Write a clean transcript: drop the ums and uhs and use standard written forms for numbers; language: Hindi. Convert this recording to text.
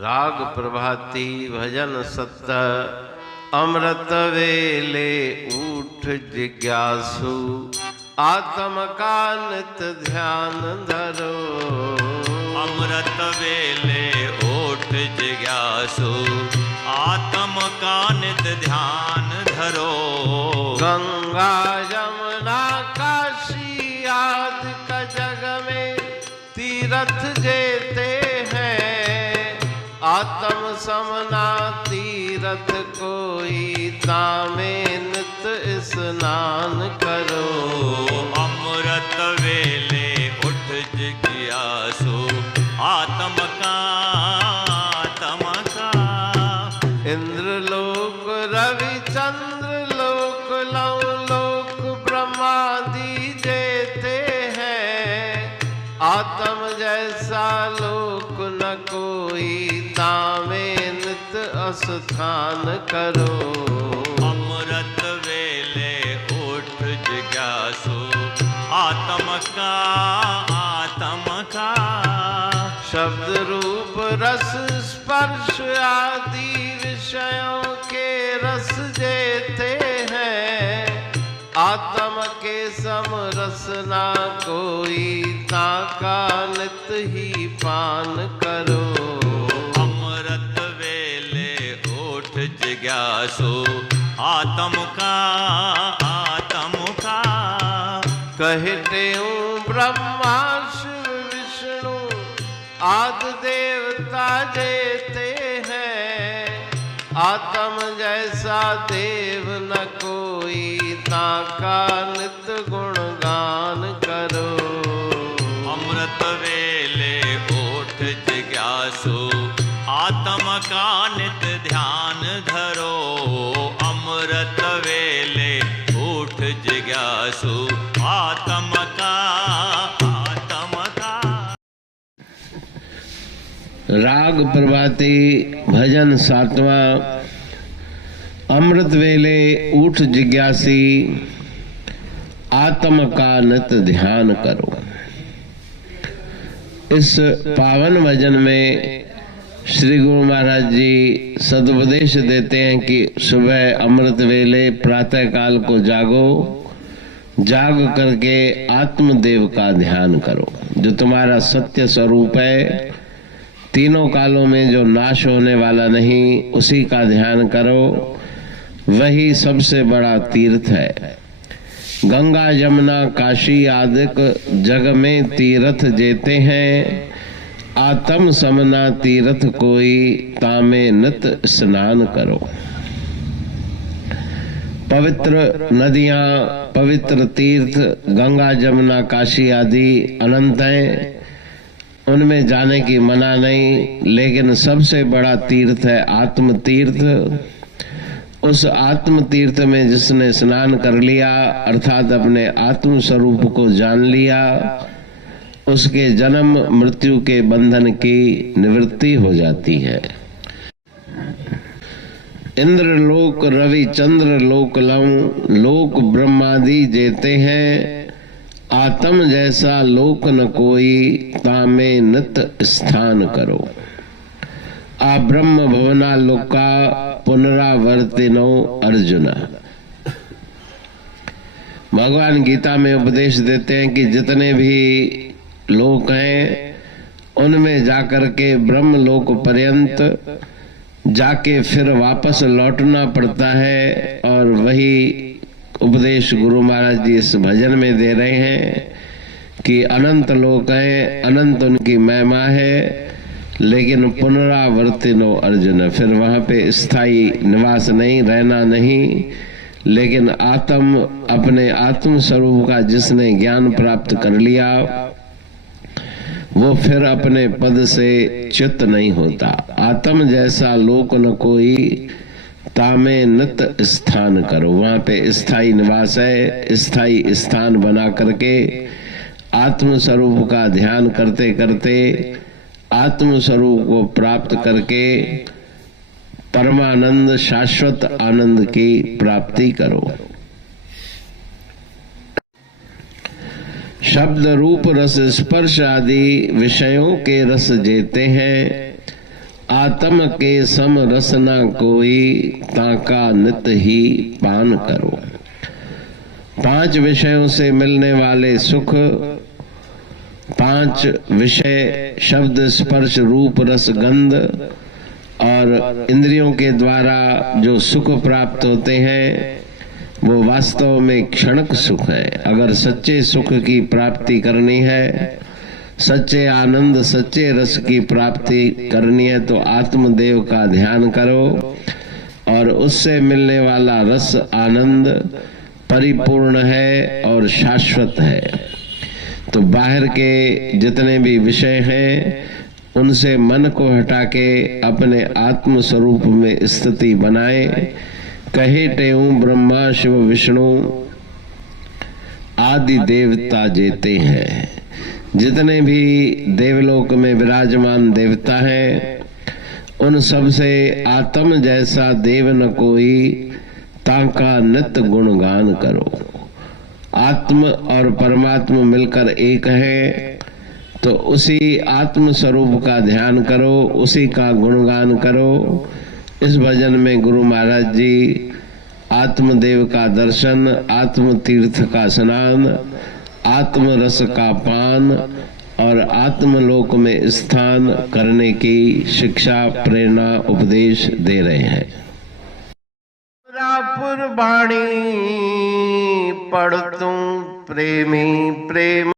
राग प्रभाती भजन सत्त अमृत वेले उठ जिज्ञासु आत्म का नित ध्यान धरो। अमृत वेले उठ जिज्ञासु आत्म का नित ध्यान धरो। गंगा यमुना काशी आदि का जग में तीर्थ जेते हैं, आत्म समना तीरथ कोई तामे नित स्नान करो। अमृत वेले उठ जिज्ञासु आत्म का इंद्र लोक रवि चंद्र लोक लव लोक ब्रह्मादि जेते हैं, आत्म जैसा लोक न कोई तामे नित स्थान करो। अमृत वेले उठ जिज्ञासु आत्म का शब्द रूप रस स्पर्श आदि विषयों के रस जेते हैं, आत्म के सम रस ना कोई ताका नित ही पान करो। अमृत वेले उठ जिज्ञासु आत्म का कहते हूँ ब्रह्मा शिव विष्णु आदि देवता जेते हैं, आत्म जैसा देव न कोई ताका नित गुणगान करो। अमृत वेले उठ जिज्ञासु आत्म का नित ध्यान धरो। अमृत वेले उठ जिज्ञासु आत्म का राग प्रभाती भजन सातवां। अमृत वेले उठ जिज्ञासी आत्म का नित ध्यान करो। इस पावन भजन में श्री गुरु महाराज जी सदुपदेश देते हैं कि सुबह अमृत वेले प्रातः काल को जागो, जाग करके आत्मदेव का ध्यान करो जो तुम्हारा सत्य स्वरूप है, तीनों कालों में जो नाश होने वाला नहीं, उसी का ध्यान करो। वही सबसे बड़ा तीर्थ है। गंगा यमुना काशी आदि जग में तीर्थ जेते हैं, आत्म समना तीर्थ कोई तामे नित स्नान करो। पवित्र नदियां, पवित्र तीर्थ गंगा यमुना काशी आदि अनंत हैं, उनमें जाने की मना नहीं, लेकिन सबसे बड़ा तीर्थ है आत्म तीर्थ। उस आत्म तीर्थ में जिसने स्नान कर लिया अर्थात अपने आत्म स्वरूप को जान लिया, उसके जन्म मृत्यु के बंधन की निवृत्ति हो जाती है। इंद्र लोक रवि चंद्र लोक लव लोक ब्रह्मादि जेते हैं, आत्म जैसा लोक न कोई तामे नित स्थान करो। आ ब्रह्म भवना लोका पुनरावर्तिनो अर्जुन। भगवान गीता में उपदेश देते हैं कि जितने भी लोक हैं उनमें जाकर के ब्रह्म लोक पर्यंत जाके फिर वापस लौटना पड़ता है, और वही उपदेश गुरु महाराज जी इस भजन में दे रहे हैं कि अनंत लोक हैं, अनंत उनकी महिमा है, लेकिन पुनरावर्तिनो अर्जुन, फिर वहां पे स्थायी निवास नहीं, रहना नहीं, लेकिन आत्म अपने आत्म स्वरूप का जिसने ज्ञान प्राप्त कर लिया वो फिर अपने पद से च्युत नहीं होता। आत्म जैसा लोक न कोई तामे नित स्थान करो। वहां पे स्थायी निवास है, स्थायी स्थान बना करके आत्म स्वरूप का ध्यान करते करते आत्म स्वरूप को प्राप्त करके परमानंद शाश्वत आनंद की प्राप्ति करो। शब्द रूप रस स्पर्श आदि विषयों के रस जेते हैं, आत्म के सम रस न कोई, ताका नित ही पान करो। 5 विषयों से मिलने वाले सुख, 5 विषय शब्द स्पर्श रूप रस गंध और इंद्रियों के द्वारा जो सुख प्राप्त होते हैं वो वास्तव में क्षणिक सुख है। अगर सच्चे सुख की प्राप्ति करनी है, सच्चे आनंद सच्चे रस की प्राप्ति करनी है तो आत्मदेव का ध्यान करो और उससे मिलने वाला रस आनंद परिपूर्ण है और शाश्वत है। तो बाहर के जितने भी विषय हैं उनसे मन को हटा के अपने आत्म स्वरूप में स्थिति बनाए। कहे टेऊ ब्रह्मा शिव विष्णु आदि देवता जेते हैं। जितने भी देवलोक में विराजमान देवता हैं उन सब से आत्म जैसा देव न कोई, ताका नित गुणगान करो। आत्म और परमात्मा मिलकर एक है तो उसी आत्म स्वरूप का ध्यान करो, उसी का गुणगान करो। इस भजन में गुरु महाराज जी आत्मदेव का दर्शन, आत्म तीर्थ का स्नान, आत्म रस का पान और आत्मलोक में स्थान करने की शिक्षा प्रेरणा उपदेश दे रहे हैं। वाणी पढ़ तू प्रेमी प्रेम